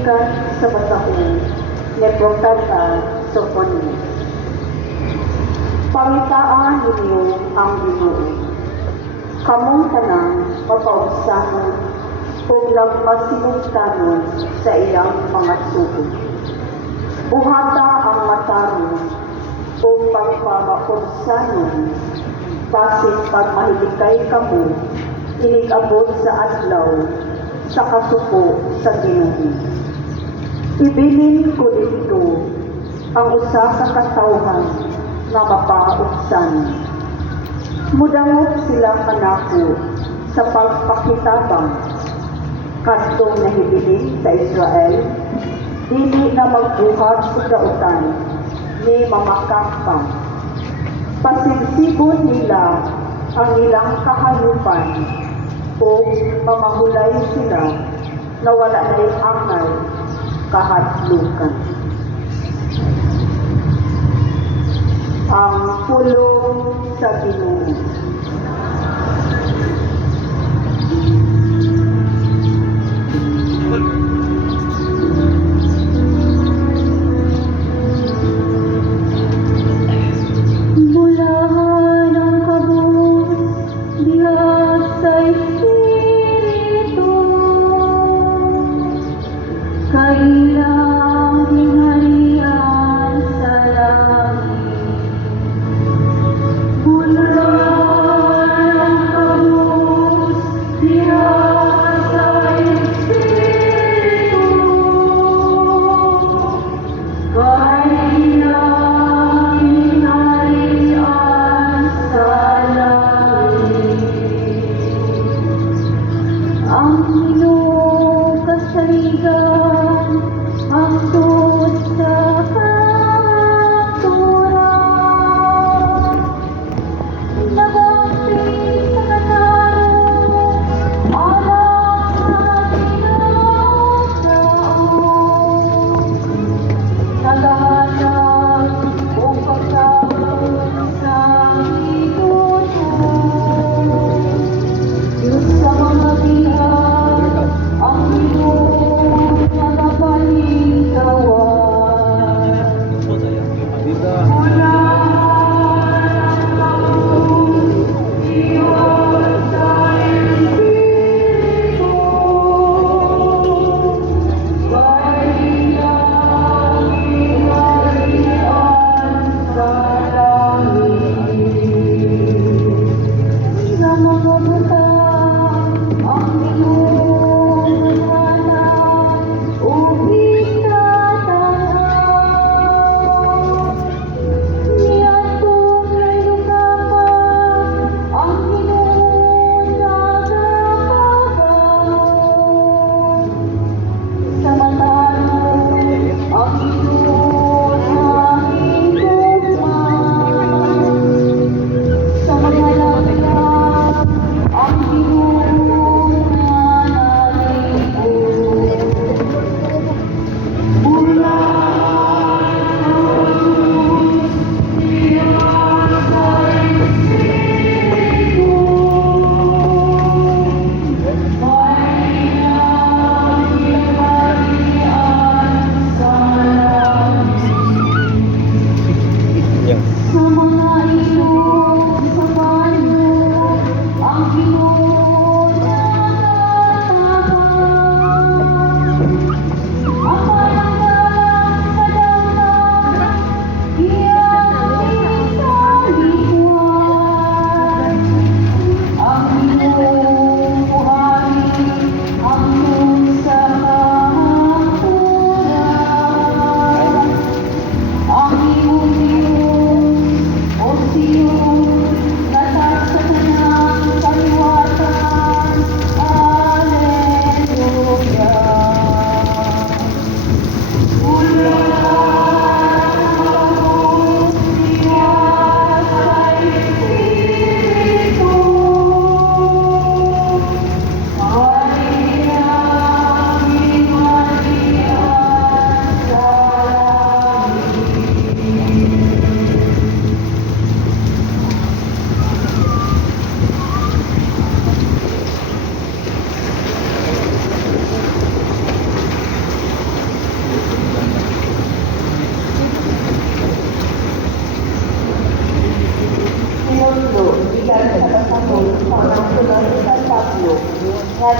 gikan sa basahon ni Propeta Sophonius. Pangitaan ninyo ang Ginoo. Kamong tanang mapaubsanon o nagmasimugtanon sa iyang mga sugod. Buhata ang mataro o pagpamaubsanon basit pagmahilikay kamo inigabot sa adlaw sa kasuko sa Ginoo. Ibilin ko dito ang usa ka katawhan nga mapaubsan. Mudangot sila kanako sa pagpakitabang kadtong nahibilin sa Israel, dili na magbuhat sa dautan ni mamakakpang. Pasigsibon nila ang ilang kahalupan o mamahulay sila na wala na'y angay kahadlukan. Ang pulong sa Ginoo. Bulahan ang kabut diha sa Espiritu, kailang hingharian sa langit. Bulahan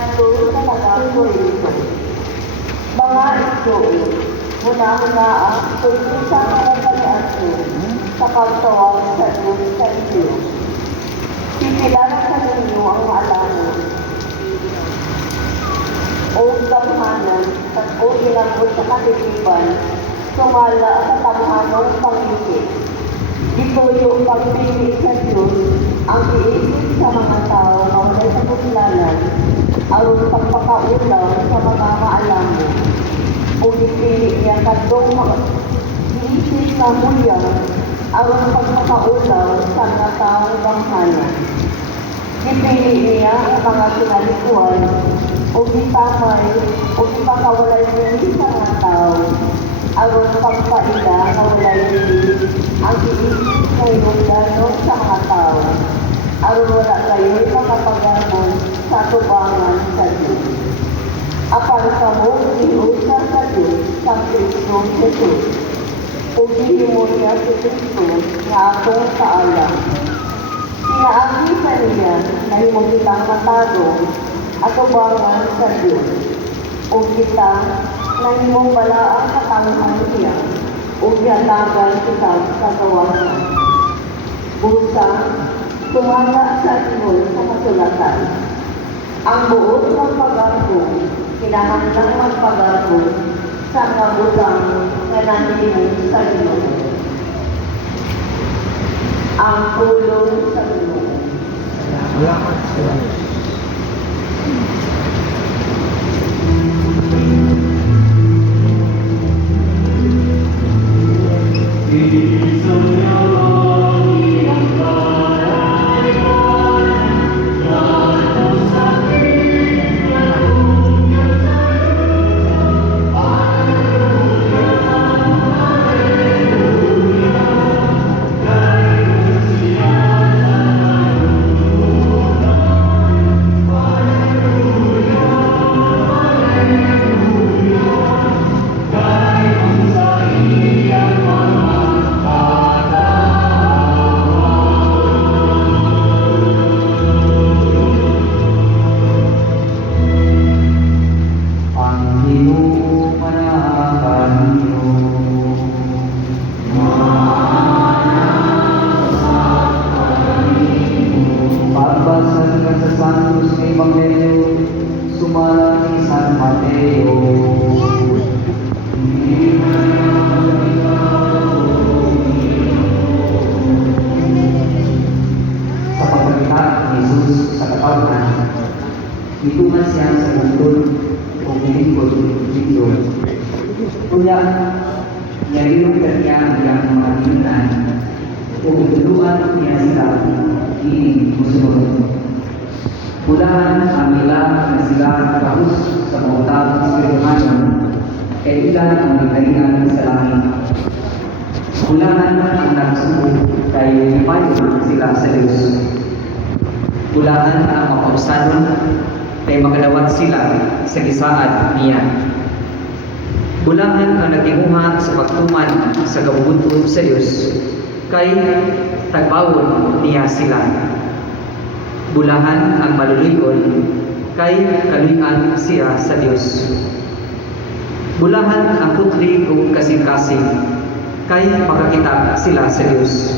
ito talaga ko ito. Mga ito, muna-muna ang pag-isa ng pag-aso sa pagtawag sa Diyos sa iyo. Pipilala sa ninyo ang maalamon o gamhanan at o ilanggot sa katitiban, sumala sa tamhanong pag-isip. Ito yung pagpili sa Diyos ang iisip sa mga tao na walay sa puslalan, aron pagpakaulaw sa mga maalamon. O ipili niya katong iisip na mulyang aron pagpakaulaw sa mga taong gamhanan. Ipili niya ang mga sinalikuan o gitamay o ipakawalay nili sa mga tao aron pagpaila na walay nili ang iisip ngayon ganon sa mga tao aron wala kayo'y makapagamon sa tubangan sa Diyos. Apan sa mo iusa sa Diyos sa Kristo Jesus o gihimo niya si Kristo nga atong kaalam. Sinaagi sa niya na himo kitang matagong at tubangan sa Diyos o kita na himong balaang katanguhan niya o gihatagan kita sa kawasan. Busa, tumala sa inyo sa kasulatan. Ang buod ng pag-arbo, kinahanglang magpag-arbo sa kabutang na nandinig sa Ginoo. Ang pulong sa Ginoo. Salamat sa Diyos. Ituman siya sa bundol o pinigod dito. Kuya, narinig niya ang iyang mga tingnan o tuluan niya sila ining musunod. Pulahan ang ilang na sila kahus sa mga taong espirituhanon kay ilan ang nagkainan sa langit. Pulahan ang nagsubo kay ipayon sila sa Diyos. Pulahan ang mapausanon kay makadawat sila sa gisaad niya. Pulahan ang nagtinguha sa pagtuman sa kabubuton sa Diyos kay tagbawon niya sila. Bulahan ang maluluyon kay kaluyan siya sa Diyos. Bulahan ang putli o kasing-kasing kay makakita sila sa Diyos.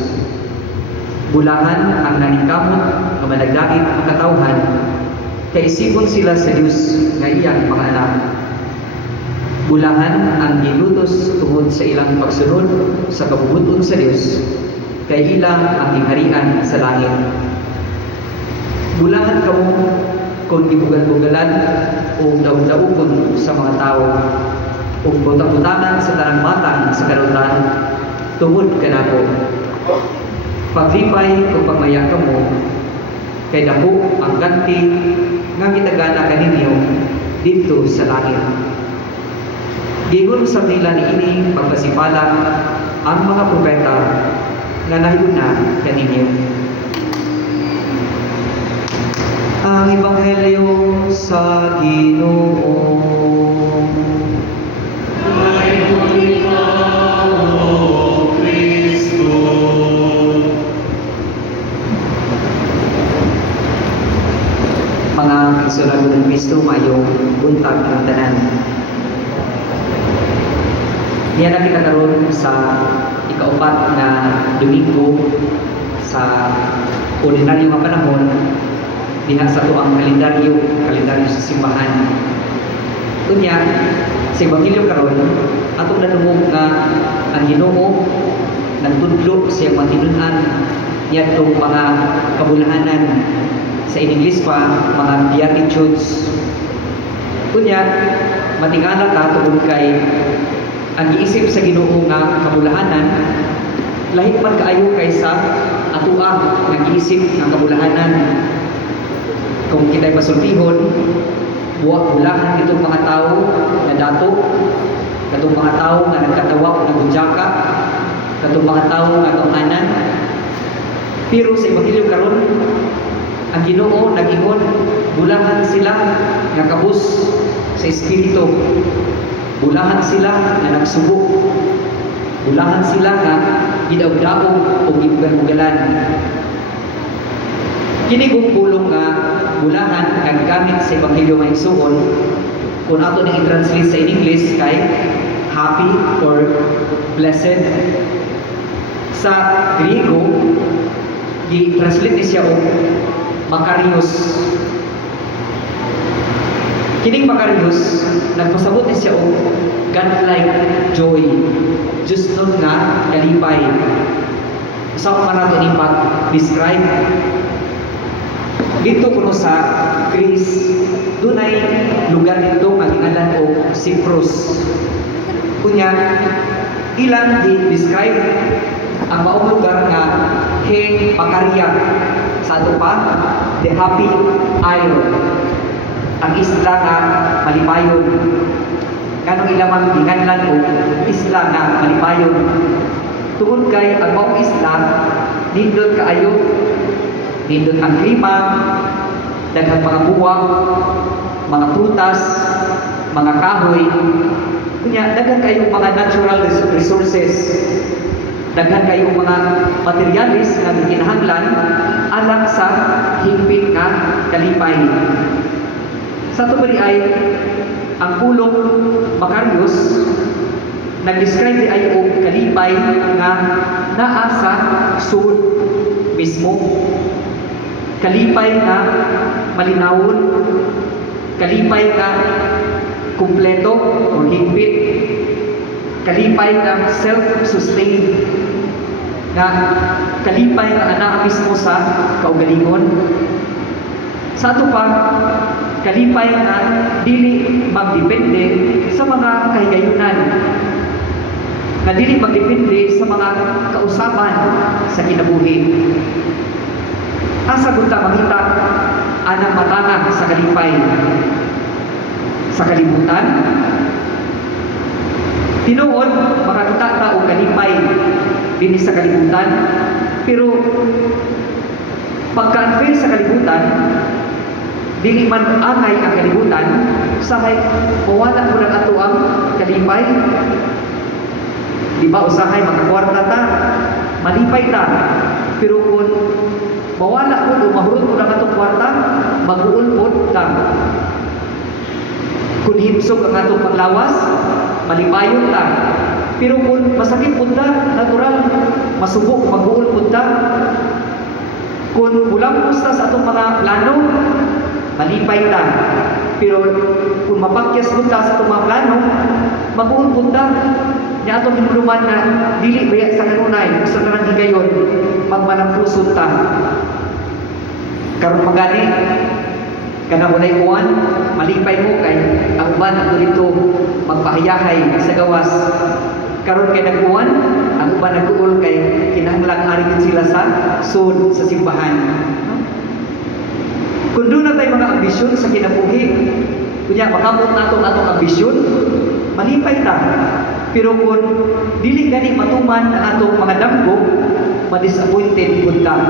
Bulahan ang nanikamot o managdait ang katawhan kay isipon sila sa Diyos nga iyang mga anak. Bulahan ang gilutos tungod sa ilang pagsunod sa kabubuton sa Diyos kay ilang ang ingharian sa langit. Bulahan kamo kung gibugal-bugalan o daog-daogon sa mga tao o butang-butangan sa tanang matang sa karutan tungod kanako. Paglipay o pagmaya kamo kay dako ang ganti nga gitagana kaninyo dito sa langit. Gigon sa nila niini pagpasipalang ang mga propeta nga nahiguna kaninyo. Ang Ebanghelyo sa Ginoo. Mga pagsulado ng Kristo, mayong buntag ng tanan. Diyan na kita karon sa ikaupat na Domingo sa ordinaryo nga panahon diha sa tuang kalendaryo sa simbahan. Unya sa Ebanghelyo karon atong nadungog nga ang Ginoo nagtudlo sa matinun-an yadtong mga kabulahanan sa Ingles pa mga beatitudes. Unya matingala ta tungod kay ang giisip sa Ginoo nga kabulahanan lahi man kaayo kaysa atoa nga giisip nga kabulahanan. Kung kita'y pasultihon, bulahan itong mga tao na dato, katong mga tao nga nagkatawa o nagudyaka, katong mga tao nga kamanan. Pero sa Ebanghelyo karon, ang Ginoo nag-ingon, bulahan sila nga kabus sa Espiritu. Bulahan sila na nagsubo. Bulahan sila nga gidaog-daog o gibugal-bugalan. Kini kong pulong nga bulahan nga gamit sa Ebanghelyo nga igsuon kung ato na i-translate sa English kay happy or blessed. Sa Griego, gi-translate ni siya o Makarios. Kining Makarios, nagpasabot ni siya o God-like joy. Diyos nun nga kalipay. Sa mga nato ni pag-describe dito kuno sa Greece, dunay lugar dito nga gingalan o Cyprus. Kunya ilang i-describe ang maong lugar nga King Macaria sa ato pa the Happy Isle, ang isla nga malipayon. Kanong ilamang ginganlan o isla nga malipayon. Tungod kay ang maong isla nindot kaayo, nindot ang klima, daghang mga buwang, mga prutas, mga kahoy. Kunya daghan kayong mga natural resources, daghan kayong mga materialis nga kinahanglan alang sa higpit nga kalipay. Sa tubali ay ang pulong Makarios nag-describe di ay og kalipay nga naa sa sud mismo. Kalipay nga malinawon, kalipay nga kumpleto o higpit, kalipay nga self-sustained, nga kalipay nga ana mismo sa kaugalingon. Sa ato pa, kalipay nga dili magdepende sa mga kahigayunan, nga dili magdepende sa mga kausapan sa kinabuhi. Asa gud ta makita anang matanga sa kalipay sa kalibutan? Tinuod makakita ta og kalipay dinhi sa kalibutan, pero pagka-unfair sa kalibutan, dili man angay ang kalibutan, usahay mawala mo ng ato ang kalipay. Di ba usahay makakwarta ta, malipay ta, pero kung mawala po o mahurot po ng atong kwarta, mag-uulpot ka. Kung himsog ang atong paglawas, malipayon ta. Pero kung masakit po ta, natural, masubok, mag-uulpot ta. Kung bulang pusta sa atong mga plano, malipay ta. Pero kung mapakyas po ta sa atong mga plano, mag-uulpot ta. Niya atong hinuluman na dili baya sa kanunay, gusto na lang higayon, magmanampuson ta. Karon magani, kanang unay uwan, malipay mo kay ang uban ato dito magpahayahay sa gawas. Karon kay nag-uwan, ang uban nag-uol kay kinahanglang ari sila sa sud sa simbahan. Kung doon na tayo mga ambisyon sa kinabuhi, kunya makamot nato atong ambisyon, malipay ta. Pero kung dili gani matuman ang atong mga damgo, ma-disappointed pud ta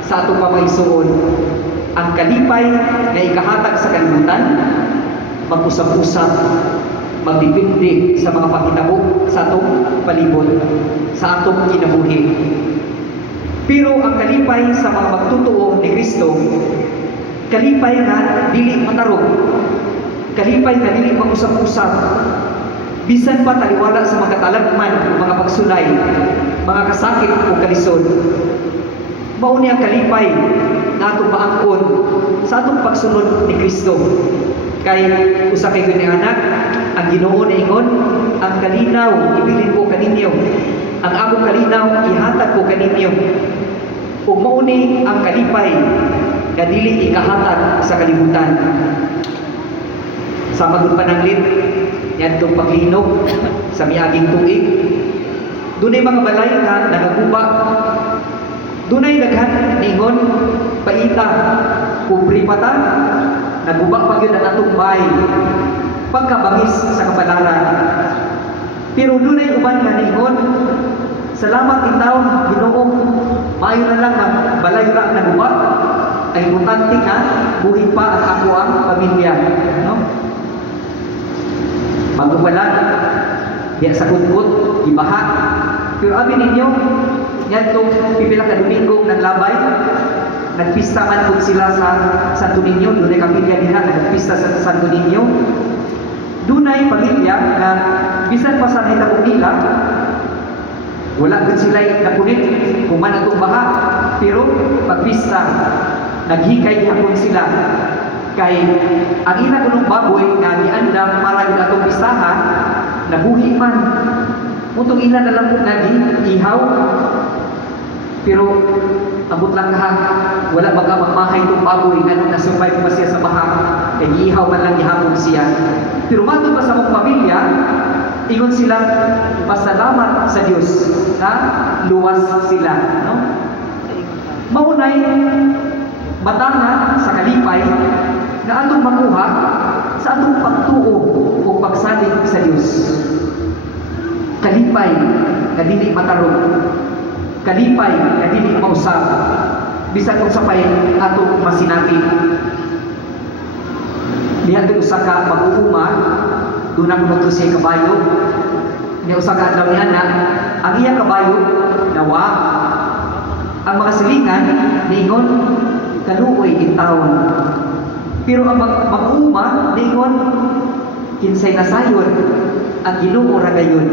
sa atong pamaigsuon. Ang kalipay na ikahatag sa kalibutan, mag-usap-usap, magdipindi sa mga pakitabo sa atong palibot, sa atong kinabuhi. Pero ang kalipay sa mga magtutuo ni Kristo, kalipay na dili matarong, kalipay nga dili mag-usap-usap. Bisan pa taliwala sa mga talagman o mga pagsulay, mga kasakit o kalisod. Mao ni ang kalipay nga atong maangkon sa atong pagsunod ni Kristo. Kay usa kay gani anak, ang Ginoo niingon, ang kalinaw ibilin ko kaninyo. Ang akong kalinaw ihatag ko kaninyo. Ug mao ni ang kalipay nga dili ikahatag sa kalibutan. Sa magud pananglit yan itong paglinog sa miaging tuig. Dunay mga balay nga nagaguba. Dunay daghan ningon paita kubri pata naguba pa gyud ang atong bay pagkabangis sa kapalaran. Pero dunay uban nga ningon salamat itaw Ginoo, maayo na lang ang balay ra naguba ay importante nga buhi pa ang ako ang pamilya, no? Magubala diya sa kudkod gibaha. Pero abi ninyo yan itong pipila ka Domingo naglabay, nagpista man po sila sa Santo Niño. Dunay kapilya nila nagpista sa Santo Niño. Dunay pamilya na bisan pa sa hitabo nila wala gud sila napunit kung man atong baha, pero pagpista naghikay gihapon sila. Kay ang ina kunong baboy nga giandam para gid atong pistahan nabuhi man. Mutong ina na lang nag-ihaw. Pero abot lang ha, wala baga magmahay itong baboy nga na-survive pa siya sa baha. Kaya iihaw man lang gihapon siya. Pero mato pa sa mong pamilya, ingon sila, pasalamat sa Diyos na luwas sila. No? Maunay, matanga sa kalipay na atong makuha sa atong pagtuo o pagsalig sa Diyos. Kalipay na dili matarong, kalipay na dili mausap, bisan kung sapay atong masinati. Diha ito usa ka mag-uuma, doon ang muto siya kabayo. Niya usa ka adlaw niya na ang iya kabayo nawa. Ang mga silingan niingon kaluoy intawon. Pero ang mag-uuma niingon kinsay nasayon ang Ginoo ra gayon.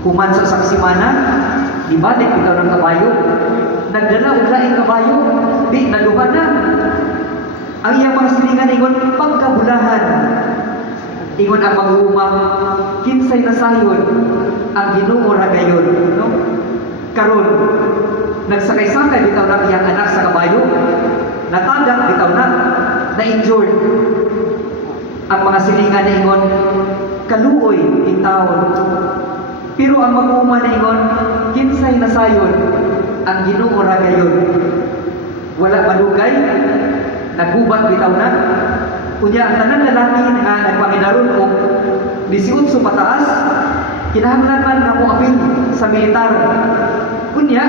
Kuman sa saksimana, ibalik ikaw ng kabayo, nagdala og laing kabayo, di naluha na. Ang iyang mga silingan ingon pagkabulahan. Ingon ang mag-uuma, kinsay nasayon ang Ginoo ra gayon, no? Karon nagsakay-sakay bitaw na iyang anak sa kabayo, natagak bitaw na-injured. Ang mga silingan na ingon kaluoy intawon. Pero ang mag-uuma na ingon kinsay nasayon ang Ginoo ra gayon. Wala malugay, nagubat bitaw na. Kunya ang tanan lalaki nga nagpanginaron og 18 pataas, kinahanglan man nga mo apil sa militar. Kunya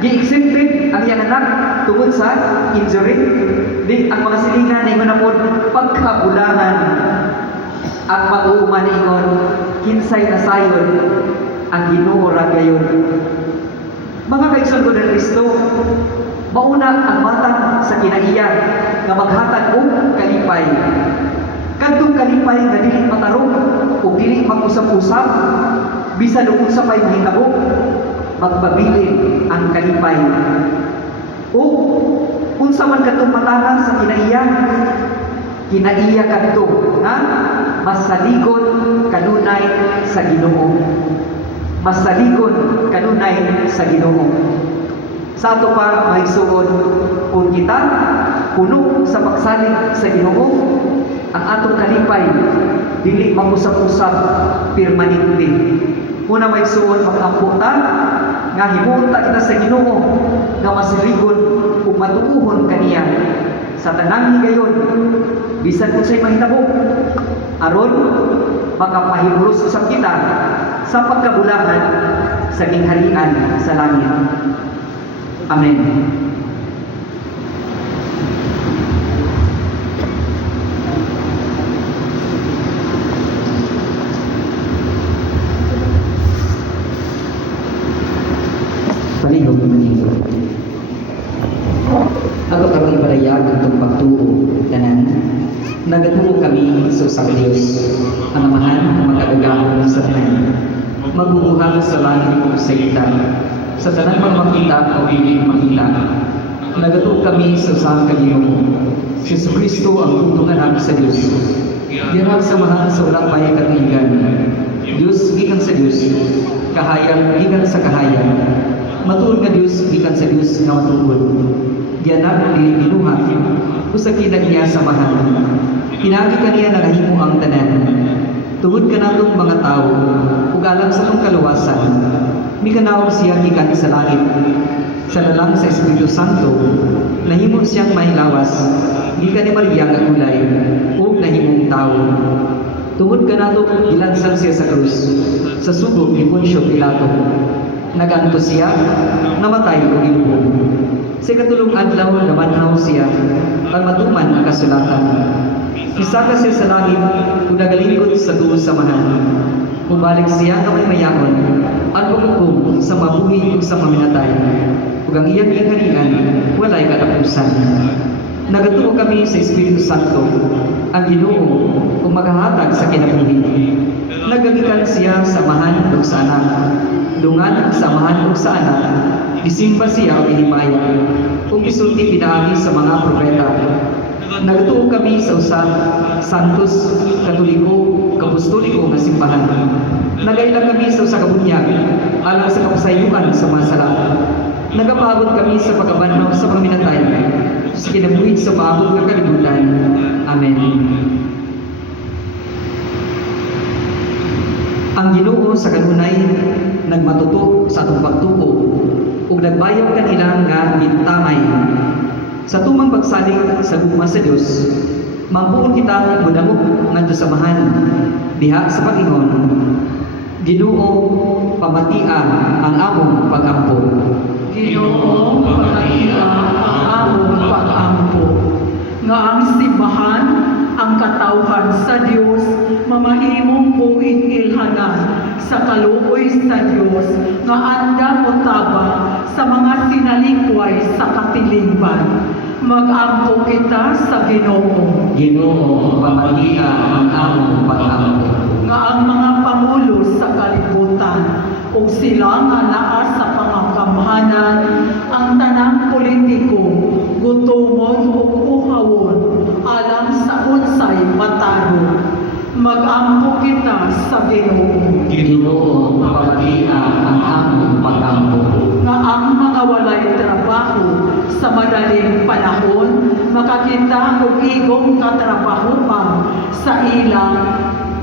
gi-exempted ang iyang anak tungod sa injury. Di ang mga silingan na ingon na po pagkabulahan. Ang mag-uuma na ingon kinsay nasayon ang Ginoo ra gayon. Mga kaigsoon ko ng Kristo, mauna ang matang sa kinaiya nga maghatag og kalipay. Kadtong kalipay nga dili matarong o dili mag-usap-usap, bisan ug sa pay mahitabo, magpabilin ang kalipay. O unsa man kadtong matang sa kinaiya kadto, ha? Masaligon kanunay sa Ginoo. Masaligon kanunay sa Ginoo. Sa ato pa maigsuon kung kita puno sa pagsalig sa Ginoo, ang atong kalipay dili mag-usap-usap permanente. Una maigsuon makamputa nga himuon ta kita sa Ginoo nga masaligon ug matuohon kaniya sa tanang higayon bisan unsay mahitabo aron makapahimulos usab kita sa pagkabulahan sa gingharian sa langit. Amen. Palihog maninggo. Ako karong ipalayag ang itong pagtuo tanan Nagatuo kami sa usa ka Dios, ang Amahan nga makagagahon sa tanan. Magbubuhang sa langit ug sa ita, sa tanan pang makita o dili makita. Nagatuo kami sa usa ka Ginoo, si Jesucristo ang bugtong anak sa Dios. Diha samahan sa ulang bayay katuigan. Dios gikan sa Dios, kahayag gikan sa kahayag. Matuod nga Dios gikan sa Dios nga matuod. Dianak dili binuhat, usa kinag niya samahan. Pinagi kaniya nagahimo ang tanan. Tungod kanatong mga tao, ug alam sa tong kaluwasan, mikanaog siya gikan sa langit. Sa lalang sa Espiritu Santo, nahimo siyang mahilawas, gikan ni Maria nga gulay, ug nahimong tao. Tungod kanato gilansang siya sa krus, sa sugo ni Poncio Pilato. Naganto siya, namatay o gilubong. Sa katulong adlaw namanhaw siya, pagmatuman ang kasulatan. Isaka siya sa langit, kung nagalingkod sa tuo samahan. Bumalik siya na may mayakon, at pagkukum sa mabuhi o sa maminatay. Kung ang iyang ikarian, walay katapusan. Nagatuo kami sa Espiritu Santo, ang Ginoo, kung maghahatag sa kinabuhi. Nagagikan siya sa amahan o sa anak. Lungan sa amahan o sa anak, isimba siya o inimaya, kung isulti pinaagi sa mga propeta. Nagatuo kami sa usa santos, katoliko, kapostoliko nga simbahan. Nagailang kami sa usa ka bunyag, alang sa kapasayuan sa mga sala. Nagapagod kami sa pagkabanhaw sa paminatay, sa kinabuhi sa maabot nga kalibutan. Amen. Ang Ginoo sa kanunay nagmatuto sa atong pagtuo ug nagbayaw kanila nga gintamay. Sa tumang pagsalig sa gugma sa Dios, mambuon kita budamok ngadto sa samahan diha sa pag-ingon. Ginoo, pamatia ang among pag-ampo. Ginoo, pamatia ang among pag-ampo. Nga ang simbahan, ang katawhan sa Dios, mamahimong buhing ilhanan sa kaluoy sa Dios, nga anda mo tabang sa mga sinalikway sa katilingban. Mag-ampo kita sa Ginoo. Ginoo, pamatia ang among pag-ampo. Nga ang mga pangulo sa kalibutan ug sila nga naa sa pangkamhanan, ang tanang politiko gutomon ug uhawon alang sa unsay mataro. Mag-ampo kita sa Ginoo. Ginoo, pamatia ang among pag-ampo. Nga ang mga walay trabaho sa madaling panahon makakita og igong katrabahoan sa ilang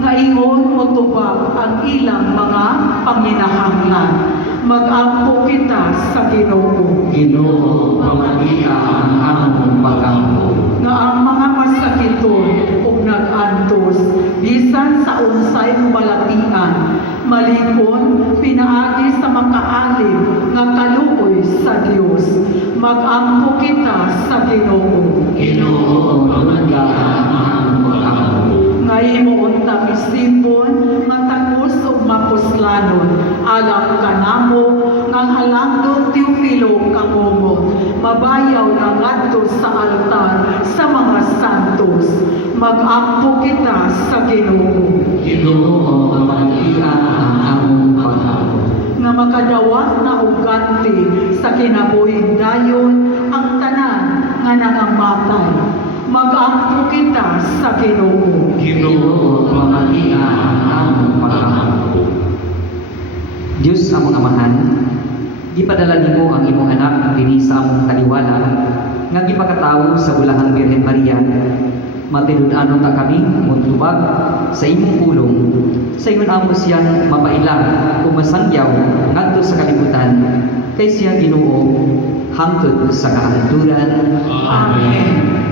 nga ingon mo tubag ang ilang mga paminahanglan. Mag-ampo kita sa Ginoo. Ginoo, pamatia ang among pag-ampo. Nga ang mga masakiton ug nag-antos bisan sa unsay malatian malikon pinaagi sa makaalim nga kaluoy sa Dios. Mag-ampo kita sa Ginoo. Ginoo, pamatia ang among pag-ampo. Nga himuon ta isipon matagos ug mapuslanon alang kanamo ngang halangdon Teofilo kamomo mabayaw na ngadto sa altar sa mga santos. Mag-ampo kita sa Ginoo. Ginoo, pamatia ang among pag-ampo. Nga makadawat na uganti sa kinabuhing dayon ang tanan nga nangamatay. Mag-ampo kita sa Ginoo. Ginoo, pamatia ang among pag-ampo. Diyos among amahan, gipadala nimo ang imong anak dinhi sa among kaliwala nga gipakatawo sa bulahang Birhen Maria. Matinud-anon ta kami montubag sa imong pulong, sa ingon amo siyang mapailang o masangyaw ngadto sa kalibutan, kay siya Ginoo hangtod sa kahanturan. Amen.